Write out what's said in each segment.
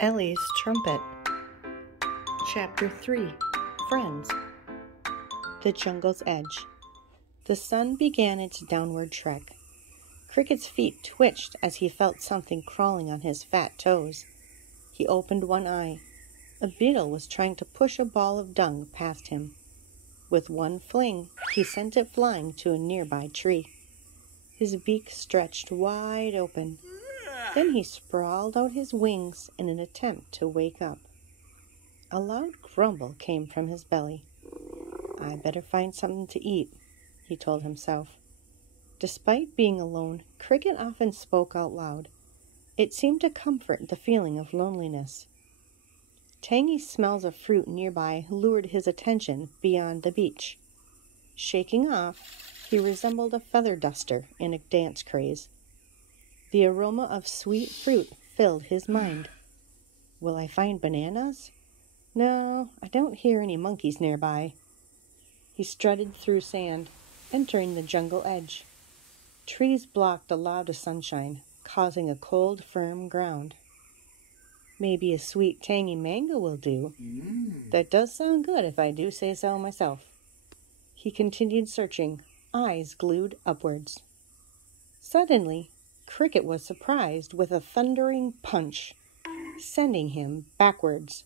Ellie's Trumpet. Chapter 3. Friends. The jungle's edge. The sun began its downward trek. Cricket's feet twitched as he felt something crawling on his fat toes. He opened one eye. A beetle was trying to push a ball of dung past him. With one fling, he sent it flying to a nearby tree. His beak stretched wide open. Then he sprawled out his wings in an attempt to wake up. A loud grumble came from his belly. "I better find something to eat," he told himself. Despite being alone, Cricket often spoke out loud. It seemed to comfort the feeling of loneliness. Tangy smells of fruit nearby lured his attention beyond the beach. Shaking off, he resembled a feather duster in a dance craze. The aroma of sweet fruit filled his mind. Will I find bananas? No, I don't hear any monkeys nearby. He strutted through sand, entering the jungle edge. Trees blocked a lot of sunshine, causing a cold, firm ground. Maybe a sweet, tangy mango will do. That does sound good if I do say so myself. He continued searching, eyes glued upwards. Suddenly, Cricket was surprised with a thundering punch, sending him backwards.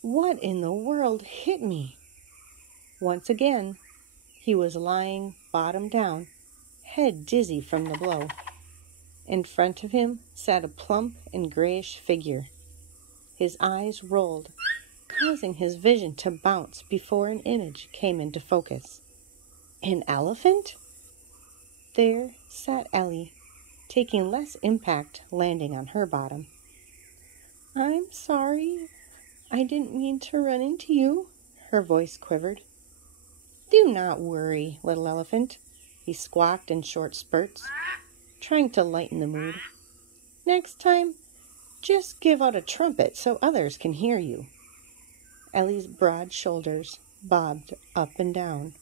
What in the world hit me? Once again, he was lying bottom down, head dizzy from the blow. In front of him sat a plump and grayish figure. His eyes rolled, causing his vision to bounce before an image came into focus. An elephant? There sat Ellie, taking less impact landing on her bottom. "I'm sorry. I didn't mean to run into you," her voice quivered. "Do not worry, little elephant," he squawked in short spurts, trying to lighten the mood. "Next time, just give out a trumpet so others can hear you." Ellie's broad shoulders bobbed up and down.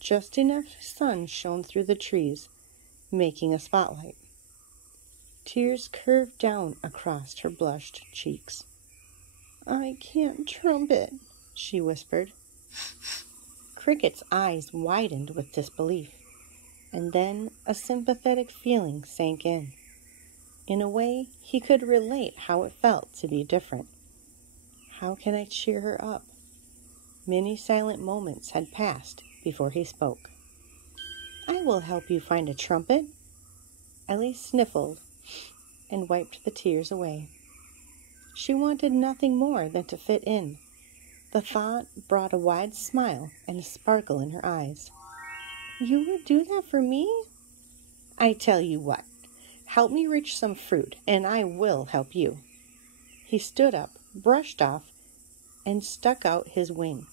Just enough sun shone through the trees, making a spotlight. Tears curved down across her blushed cheeks. "I can't trumpet," she whispered. Cricket's eyes widened with disbelief, and then a sympathetic feeling sank in. In a way, he could relate how it felt to be different. How can I cheer her up? Many silent moments had passed before he spoke. "I will help you find a trumpet." Ellie sniffled and wiped the tears away. She wanted nothing more than to fit in. The thought brought a wide smile and a sparkle in her eyes. "You would do that for me?" "I tell you what. Help me reach some fruit, and I will help you." He stood up, brushed off, and stuck out his wing.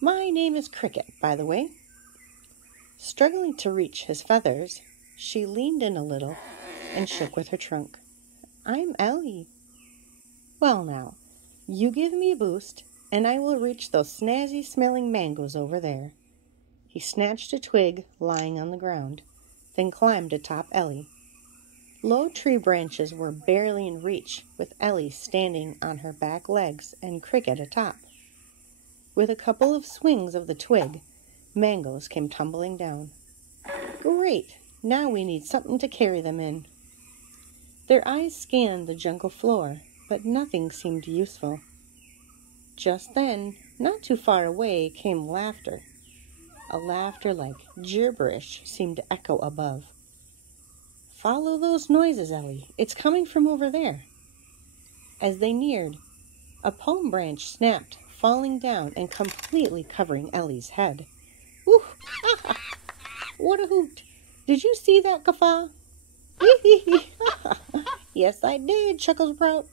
"My name is Cricket, by the way." Struggling to reach his feathers, she leaned in a little and shook with her trunk. "I'm Ellie." "Well now, you give me a boost, and I will reach those snazzy-smelling mangoes over there." He snatched a twig lying on the ground, then climbed atop Ellie. Low tree branches were barely in reach, with Ellie standing on her back legs and Cricket atop. With a couple of swings of the twig, mangoes came tumbling down. "Great! Now we need something to carry them in." Their eyes scanned the jungle floor, but nothing seemed useful. Just then, not too far away, came laughter. A laughter like gibberish seemed to echo above. "Follow those noises, Ellie. It's coming from over there." As they neared, a palm branch snapped, falling down and completely covering Ellie's head. "Ooh! What a hoot! Did you see that guffaw?" "Yes, I did," chuckled Sprout.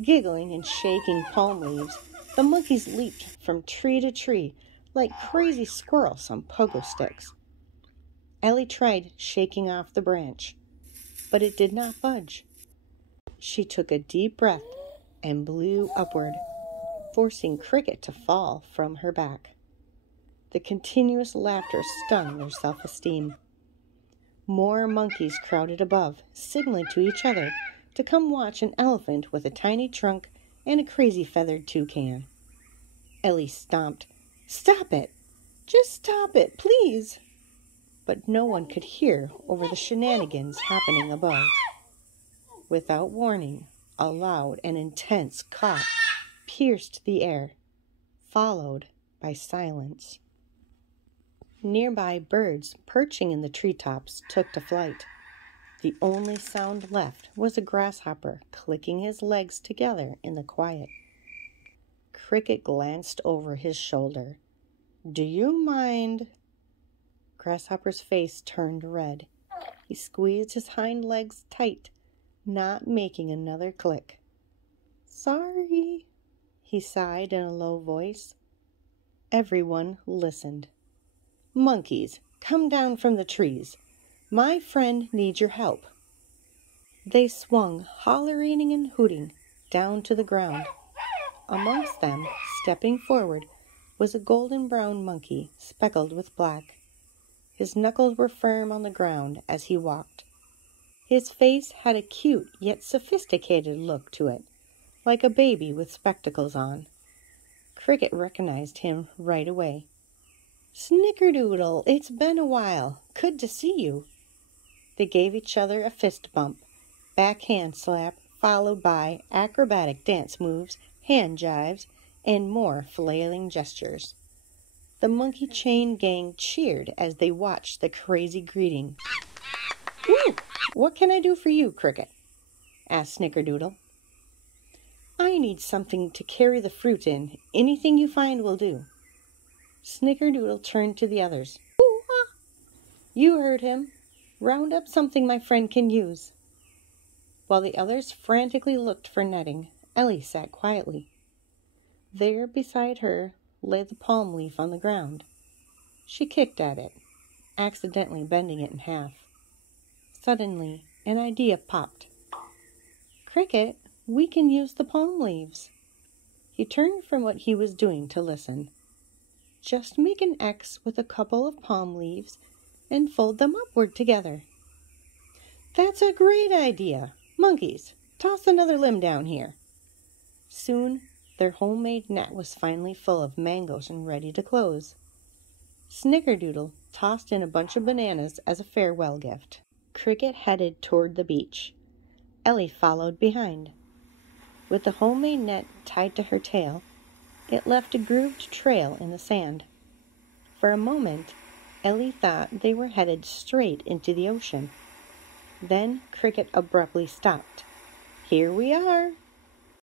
Giggling and shaking palm leaves, the monkeys leaped from tree to tree like crazy squirrels on pogo sticks. Ellie tried shaking off the branch, but it did not budge. She took a deep breath and blew upward, forcing Cricket to fall from her back. The continuous laughter stung their self-esteem. More monkeys crowded above, signaling to each other to come watch an elephant with a tiny trunk and a crazy feathered toucan. Ellie stomped. "Stop it! Just stop it, please!" But no one could hear over the shenanigans happening above. Without warning, a loud and intense cough pierced the air, followed by silence. Nearby birds perching in the treetops took to flight. The only sound left was a grasshopper clicking his legs together in the quiet. Cricket glanced over his shoulder. "Do you mind?" Grasshopper's face turned red. He squeezed his hind legs tight, not making another click. "Sorry," he sighed in a low voice. Everyone listened. "Monkeys, come down from the trees. My friend needs your help." They swung, hollering and hooting, down to the ground. Amongst them, stepping forward, was a golden brown monkey speckled with black. His knuckles were firm on the ground as he walked. His face had a cute yet sophisticated look to it, like a baby with spectacles on. Cricket recognized him right away. "Snickerdoodle, it's been a while. Good to see you." They gave each other a fist bump, backhand slap, followed by acrobatic dance moves, hand jives, and more flailing gestures. The monkey chain gang cheered as they watched the crazy greeting. "Ooh, what can I do for you, Cricket?" asked Snickerdoodle. "I need something to carry the fruit in. Anything you find will do." Snickerdoodle turned to the others. "Ooh-ah! You heard him. Round up something my friend can use." While the others frantically looked for netting, Ellie sat quietly. There beside her lay the palm leaf on the ground. She kicked at it, accidentally bending it in half. Suddenly, an idea popped. "Cricket, we can use the palm leaves." He turned from what he was doing to listen. "Just make an X with a couple of palm leaves and fold them upward together." "That's a great idea! Monkeys, toss another limb down here." Soon, their homemade net was finally full of mangoes and ready to close. Snickerdoodle tossed in a bunch of bananas as a farewell gift. Cricket headed toward the beach. Ellie followed behind. With the homemade net tied to her tail, it left a grooved trail in the sand. For a moment, Ellie thought they were headed straight into the ocean. Then Cricket abruptly stopped. "Here we are,"